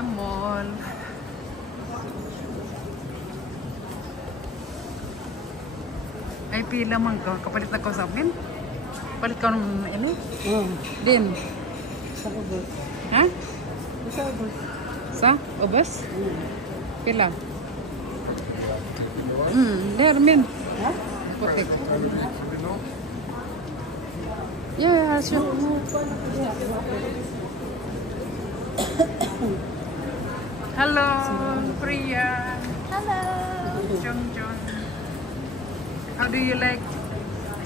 the mall. Ay, pila man ka. Kapalit na ko sa amin. Palit ka ng ini? Din. Sa ubos. Ha? Sa ubos. Sa? Ubos? Pila? There, min. Ha? Putik. Yeah, sure. Hello, Priya. Hello. Jung. How do you like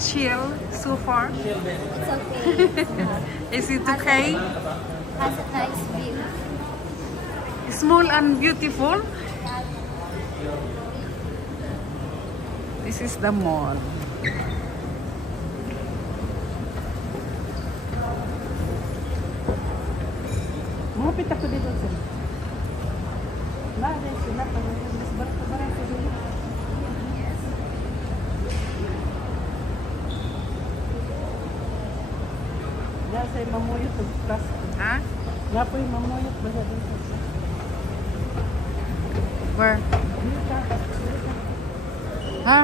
Chill so far? It's okay. Is it okay? Has a nice view. Small and beautiful. This is the mall. Mapit ako dito sir. Lagi sila pag mas barang ko dito. Nasa mamuyot sa class. Huh? Napoy mamuyot ba dito? Where? Ha?